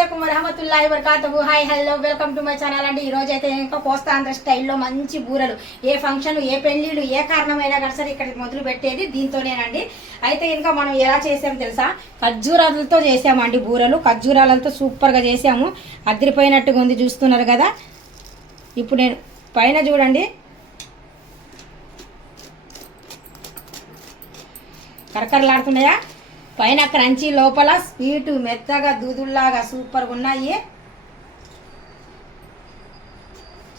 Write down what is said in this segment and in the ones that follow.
అస్సలం వరహమతుల్లాహి వరకాతుహు hi hello welcome to my channel అండి. ఈ రోజు అయితే ఇంకా కోస్తాంధ్ర స్టైల్లో మంచి బూరలు. ఏ ఫంక్షన్ ఏ పెళ్ళిళ్ళు ఏ కారణమైనా కానీ సరే ఇక్కడ మొదలు పెట్టేది దీంతోనేనండి. అయితే ఇంకా మనం ఎలా చేసాం తెలుసా? ఖర్జూరాలతో చేసామండి బూరలు. ఖర్జూరాలతో సూపర్గా చేసాము. అదిరిపోయినట్టుగా ఉంది చూస్తున్నారు కదా. ఇప్పుడు నేను పైన చూడండి. కరకరలాడుతున్నాయా? పైన క్రంచీ లోపల స్వీటు మెత్తగా దూదుల్లాగా సూపర్గా ఉన్నాయి.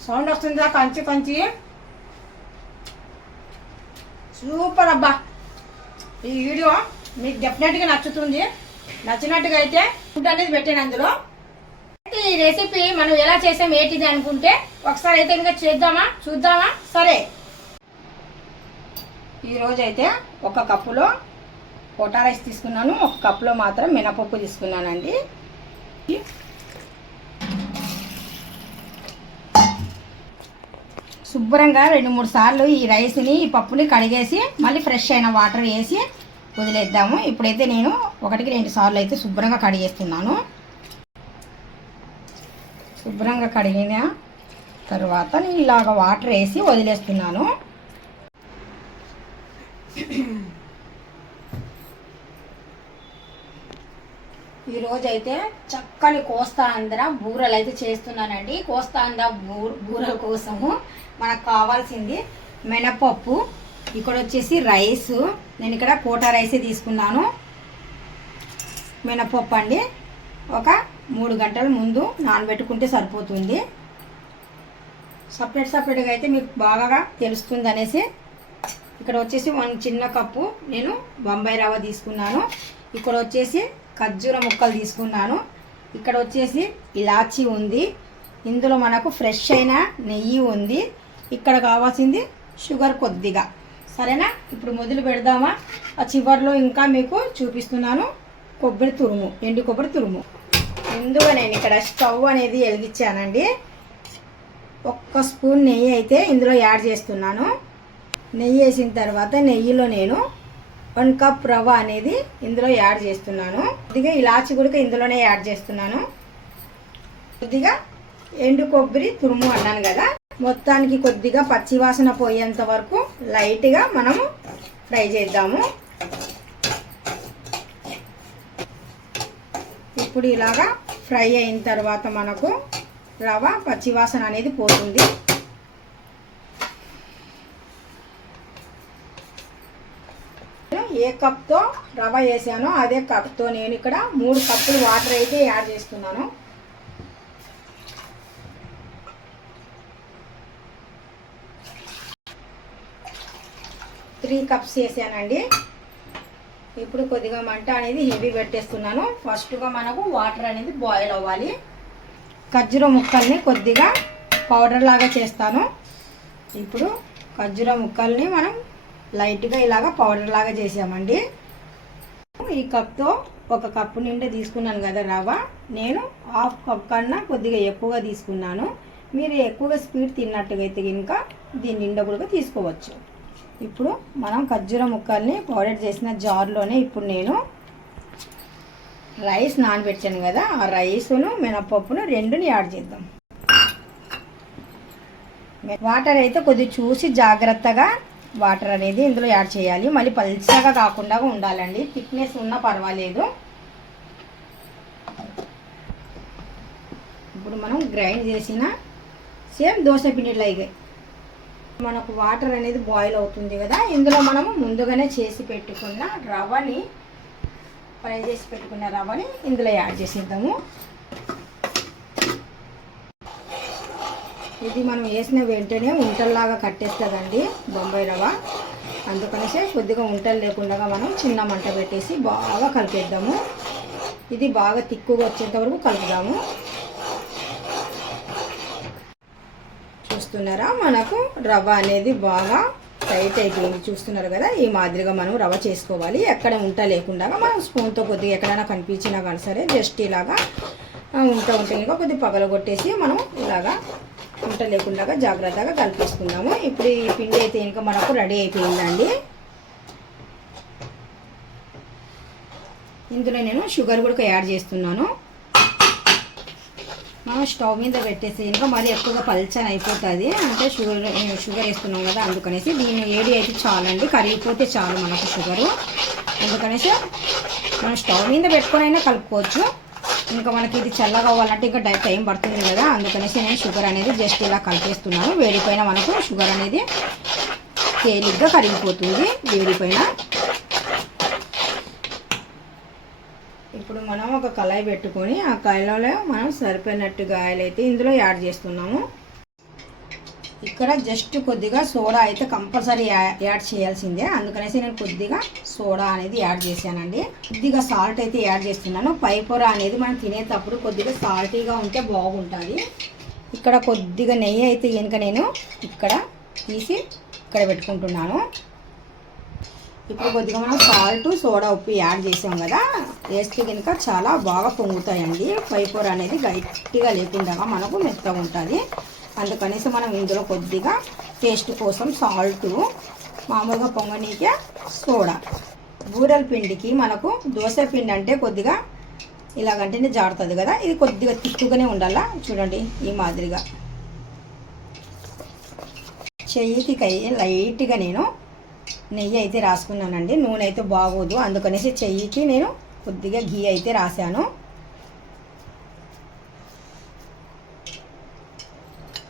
సౌండ్ వస్తుందా? కంచి కంచి. సూపర్ అబ్బా. ఈ వీడియో మీకు డెఫినెట్గా నచ్చుతుంది. నచ్చినట్టుగా అయితే ఫుడ్ అనేది పెట్టాను అందులో. ఈ రెసిపీ మనం ఎలా చేసాం ఏంటిది అనుకుంటే ఒకసారి అయితే ఇంకా చేద్దామా? చూద్దామా? సరే. ఈరోజైతే ఒక కప్పులో కోటా రైస్ తీసుకున్నాను. ఒక కప్లో మాత్రం మినపప్పు తీసుకున్నానండి. శుభ్రంగా రెండు మూడు సార్లు ఈ రైస్ని ఈ పప్పుని కడిగేసి మళ్ళీ ఫ్రెష్ అయిన వాటర్ వేసి వదిలేద్దాము. ఇప్పుడైతే నేను ఒకటికి రెండు సార్లు అయితే శుభ్రంగా కడిగేస్తున్నాను. శుభ్రంగా కడిగిన తర్వాత నేను ఇలాగ వాటర్ వేసి వదిలేస్తున్నాను. ఈరోజు అయితే చక్కని కోస్తాంధ్ర బూరలు అయితే చేస్తున్నానండి. కోస్తాంధ్ర బూ బూరల కోసము మనకు కావాల్సింది మినపప్పు ఇక్కడ వచ్చేసి రైస్ నేను ఇక్కడ కోటా రైసే తీసుకున్నాను. మినపప్పు అండి. ఒక మూడు గంటల ముందు నానబెట్టుకుంటే సరిపోతుంది. సపరేట్ సపరేట్గా అయితే మీకు బాగా తెలుస్తుంది అనేసి ఇక్కడ వచ్చేసి వన్ చిన్న కప్పు నేను బొంబాయి రవ్వ తీసుకున్నాను. ఇక్కడ వచ్చేసి ఖర్జూర ముక్కలు తీసుకున్నాను. ఇక్కడ వచ్చేసి ఇలాచీ ఉంది. ఇందులో మనకు ఫ్రెష్ అయిన నెయ్యి ఉంది. ఇక్కడ కావాల్సింది షుగర్ కొద్దిగా. సరేనా? ఇప్పుడు మొదలు పెడదామా? ఆ చివరిలో ఇంకా మీకు చూపిస్తున్నాను కొబ్బరి తురుము ఎండు కొబ్బరి తురుము. ముందుగా నేను ఇక్కడ స్టవ్ అనేది వెలిగించానండి. ఒక్క స్పూన్ నెయ్యి అయితే ఇందులో యాడ్ చేస్తున్నాను. నెయ్యి వేసిన తర్వాత నెయ్యిలో నేను వన్ కప్ రవ్వ అనేది ఇందులో యాడ్ చేస్తున్నాను. కొద్దిగా ఇలాచి కూడా ఇందులోనే యాడ్ చేస్తున్నాను. కొద్దిగా ఎండు కొబ్బరి తురుము అన్నాను కదా. మొత్తానికి కొద్దిగా పచ్చి వాసన పోయేంత వరకు లైట్గా మనము ఫ్రై చేద్దాము. ఇప్పుడు ఇలాగా ఫ్రై అయిన తర్వాత మనకు రవ్వ పచ్చివాసన అనేది పోతుంది. ఏ కప్తో రవ వేసానో అదే కప్తో నేను ఇక్కడ మూడు కప్పులు వాటర్ అయితే యాడ్ చేస్తున్నాను త్రీ కప్స్ వేసానండి. ఇప్పుడు కొద్దిగా మంట అనేది హెవీ పెట్టేస్తున్నాను. ఫస్ట్గా మనకు వాటర్ అనేది బాయిల్ అవ్వాలి. ఖర్జూర ముక్కల్ని కొద్దిగా పౌడర్ లాగా చేస్తాను. ఇప్పుడు ఖర్జూర ముక్కల్ని మనం లైట్గా ఇలాగ పౌడర్ లాగా చేసామండి. ఈ కప్తో ఒక కప్పు నిండా తీసుకున్నాను కదా రవ్వ. నేను హాఫ్ కప్ కన్నా కొద్దిగా ఎక్కువగా తీసుకున్నాను. మీరు ఎక్కువగా స్పీడ్ తిన్నట్టుగా అయితే కనుక దీని నిండా కూడా తీసుకోవచ్చు. ఇప్పుడు మనం ఖర్జూర ముక్కల్ని పౌడర్ చేసిన జార్లోనే ఇప్పుడు నేను రైస్ నానబెట్టాను కదా ఆ రైసును మినపప్పును రెండుని యాడ్ చేద్దాం. వాటర్ అయితే కొద్దిగా చూసి జాగ్రత్తగా వాటర్ అనేది ఇందులో యాడ్ చేయాలి. మళ్ళీ పల్చగా కాకుండా ఉండాలండి. థిక్నెస్ ఉన్నా పర్వాలేదు. ఇప్పుడు మనం గ్రైండ్ చేసిన సేమ్ దోశ పిండిలో ఇక మనకు వాటర్ అనేది బాయిల్ అవుతుంది కదా. ఇందులో మనము ముందుగానే చేసి పెట్టుకున్న రవ్వని ఫ్రై చేసి పెట్టుకున్న రవ్వని ఇందులో యాడ్ చేసేద్దాము. ఇది మనం వేసిన వెంటనే ఉంటల్లాగా కట్టేస్తుందండి బొంబాయి రవ్వ. అందుకనేసే కొద్దిగా ఉంటలు లేకుండా మనం చిన్న మంట పెట్టేసి బాగా కలిపేద్దాము. ఇది బాగా తిక్కుగా వచ్చేంత వరకు కలుపుదాము. చూస్తున్నారా? మనకు రవ్వ అనేది బాగా టైట్ అయిపోయింది. చూస్తున్నారు కదా? ఈ మాదిరిగా మనం రవ్వ చేసుకోవాలి. ఎక్కడ ఉంట లేకుండా మనం స్పూన్తో కొద్దిగా ఎక్కడైనా కనిపించినా కానీ సరే జస్ట్ ఇలాగా ఉంట ఉంటే ఇంకా కొద్దిగా పగలగొట్టేసి మనం ఇలాగా ఉంట లేకుండా జాగ్రత్తగా కలిపేసుకుందాము. ఇప్పుడు ఈ పిండి అయితే ఇంకా మనకు రెడీ అయిపోయిందండి. ఇందులో నేను షుగర్ కూడా యాడ్ చేస్తున్నాను. మనం స్టవ్ మీద పెట్టేసి ఇంకా మరి ఎక్కువగా పల్చని అయిపోతుంది. అంటే షుగర్ షుగర్ వేస్తున్నాం కదా అందుకనేసి దీన్ని ఏడి అయితే చాలండి. కరిగిపోతే చాలు మనకు షుగరు. అందుకనేసి మనం స్టవ్ మీద పెట్టుకొని అయినా కలుపుకోవచ్చు. ఇంకా మనకి ఇది చల్లగా అవ్వాలంటే ఇంకా డైరెక్ట్ టైం పడుతుంది కదా. అందుకనేసి నేను షుగర్ అనేది జస్ట్ ఇలా కలిపేస్తున్నాను. వేడిపైన మనకు షుగర్ అనేది తేలిగ్గా కరిగిపోతుంది. వేడిపైన ఇప్పుడు మనం ఒక కళాయి పెట్టుకొని ఆ కళాయిలో మనం సరిపోయినట్టుగా ఆయిల్ అయితే ఇందులో యాడ్ చేస్తున్నాము. ఇక్కడ జస్ట్ కొద్దిగా సోడా అయితే కంపల్సరీ యాడ్ చేయాల్సిందే. అందుకనేసి నేను కొద్దిగా సోడా అనేది యాడ్ చేశానండి. కొద్దిగా సాల్ట్ అయితే యాడ్ చేస్తున్నాను. పైపొర అనేది మనం తినేటప్పుడు కొద్దిగా సాల్టీగా ఉంటే బాగుంటుంది. ఇక్కడ కొద్దిగా నెయ్యి అయితే కనుక నేను ఇక్కడ తీసి ఇక్కడ పెట్టుకుంటున్నాను. ఇప్పుడు కొద్దిగా మనం సాల్ట్ సోడా ఉప్పు యాడ్ చేసాం కదా వేస్తే కనుక చాలా బాగా పొంగుతాయండి. పైపొర అనేది గట్టిగా లేకుండా మనకు మెత్తగా ఉంటుంది. అందుకనేసి మనం ఇందులో కొద్దిగా టేస్ట్ కోసం సాల్ట్ మామూలుగా పొంగనీకే సోడా. బూరెల పిండికి మనకు దోశ పిండి అంటే కొద్దిగా ఇలాగంటేనే జారుతుంది కదా ఇది కొద్దిగా తిక్కుగానే ఉండాలా? చూడండి ఈ మాదిరిగా. చెయ్యికి కై లైట్గా నేను నెయ్యి అయితే రాసుకున్నానండి. నూనె అయితే బాగోదు. అందుకనేసి చెయ్యికి నేను కొద్దిగా గీ అయితే రాశాను.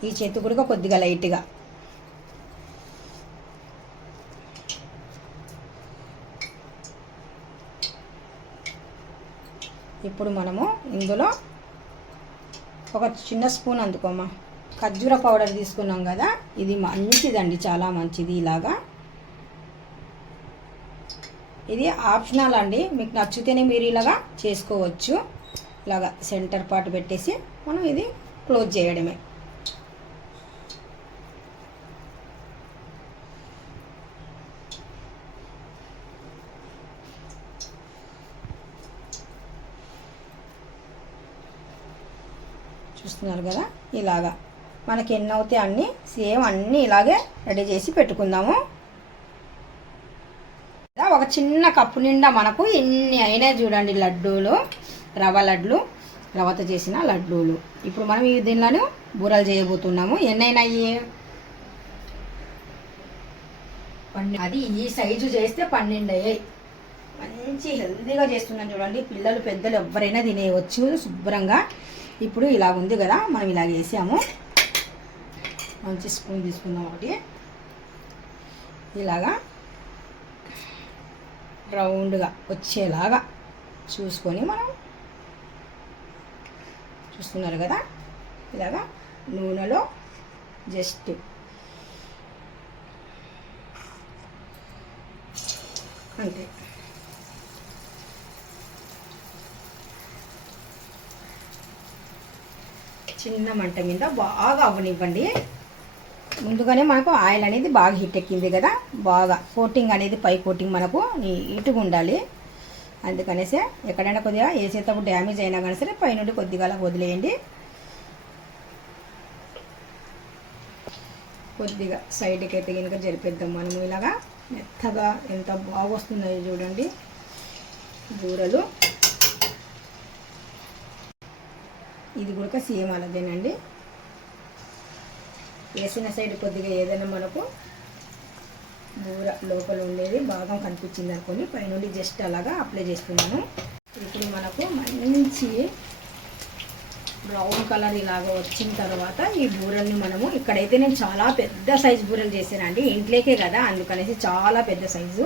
ఈ చేతి కూడా కొద్దిగా లైట్గా. ఇప్పుడు మనము ఇందులో ఒక చిన్న స్పూన్ అందుకోమా. ఖర్జూర పౌడర్ తీసుకున్నాం కదా ఇది మంచిదండి చాలా మంచిది ఇలాగా. ఇది ఆప్షనల్ అండి మీకు నచ్చితేనే మీరు ఇలాగా చేసుకోవచ్చు. ఇలాగా సెంటర్ పార్ట్ పెట్టేసి మనం ఇది క్లోజ్ చేయడమే. చూస్తున్నారు కదా? ఇలాగా. మనకి ఎన్ని అవుతాయి అన్నీ? సేమ్ అన్నీ ఇలాగే రెడీ చేసి పెట్టుకుందాము. ఒక చిన్న కప్పు నిండా మనకు ఎన్ని అయినాయి చూడండి లడ్డూలు రవ్వ లడ్లు రవ్వతో చేసిన లడ్డూలు. ఇప్పుడు మనం ఈ దీనిలో బూరలు చేయబోతున్నాము. ఎన్ని అయినాయి అది ఈ సైజు చేస్తే పన్నెండు అయ్యాయి మంచి హెల్తీగా చేస్తున్నాను చూడండి. పిల్లలు పెద్దలు ఎవరైనా తినేయవచ్చు శుభ్రంగా. ఇప్పుడు ఇలా ఉంది కదా మనం ఇలా వేసాము. మంచి స్పూన్ తీసుకుందాం ఒకటి. ఇలాగా రౌండ్గా వచ్చేలాగా చూసుకొని మనం చూస్తున్నారు కదా ఇలాగా నూనెలో జస్ట్ అంతే. చిన్న మంట మీద బాగా అవ్వనివ్వండి ముందుగానే మనకు ఆయిల్ అనేది బాగా హీట్ ఎక్కింది కదా బాగా కోటింగ్ అనేది పై కోటింగ్ మనకు నీట్గా ఉండాలి. అందుకనేసి ఎక్కడైనా కొద్దిగా వేసేటప్పుడు డ్యామేజ్ అయినా కానీ సరే పైనుండి కొద్దిగా అలా వదిలేయండి. కొద్దిగా సైడ్కి అయితే కనుక జరిపేద్దాం మనము ఇలాగా. మెత్తగా ఎంత బాగా వస్తున్నాయో చూడండి. బూరలు. ఇది కూడా సేమ్ అలాగేనండి వేసిన సైడ్ కొద్దిగా ఏదైనా మనకు బూర లోపల ఉండేది భాగం కనిపించింది అనుకోని పైనుండి జస్ట్ అలాగా అప్లై చేస్తున్నాను. ఇప్పుడు మనకు మంచి బ్రౌన్ కలర్ ఇలాగ వచ్చిన తర్వాత ఈ బూరల్ని మనము ఇక్కడైతే నేను చాలా పెద్ద సైజు బూరలు చేశానండి. ఇంట్లోకే కదా అందుకనేసి చాలా పెద్ద సైజు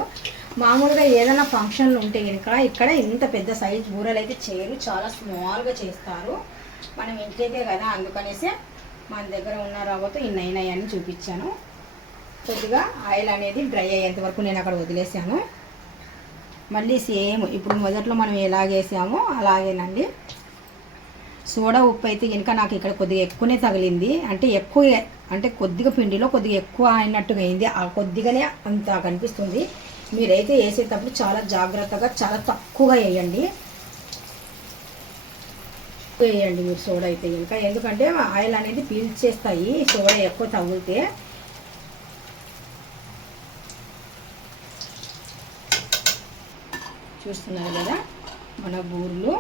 మామూలుగా ఏదైనా ఫంక్షన్లు ఉంటే కనుక ఇక్కడ ఇంత పెద్ద సైజు బూరలు అయితే చేయరు చాలా స్మాల్గా చేస్తారు. మనం ఇంట్లోకే కదా అందుకనేసి మన దగ్గర ఉన్న రవ్వతో ఇన్ని అయినాయని చూపించాను. కొద్దిగా ఆయిల్ అనేది డ్రై అయ్యేంత వరకు నేను అక్కడ వదిలేసాను. మళ్ళీ సేమ్ ఇప్పుడు మొదట్లో మనం ఎలాగేసామో అలాగేనండి. సోడా ఉప్పు అయితే కనుక నాకు ఇక్కడ కొద్దిగా ఎక్కువనే తగిలింది. అంటే ఎక్కువ అంటే కొద్దిగా పిండిలో కొద్దిగా ఎక్కువ అయినట్టుగా అయింది. ఆ కొద్దిగానే అంత కనిపిస్తుంది. మీరైతే వేసేటప్పుడు చాలా జాగ్రత్తగా చాలా తక్కువగా వేయండి. వేయండి మీరు సోడా అయితే కనుక ఎందుకంటే ఆయిల్ అనేది పీల్చేస్తాయి సోడా ఎక్కువ తగిలితే. చూస్తున్నారు కదా మన బూర్లు.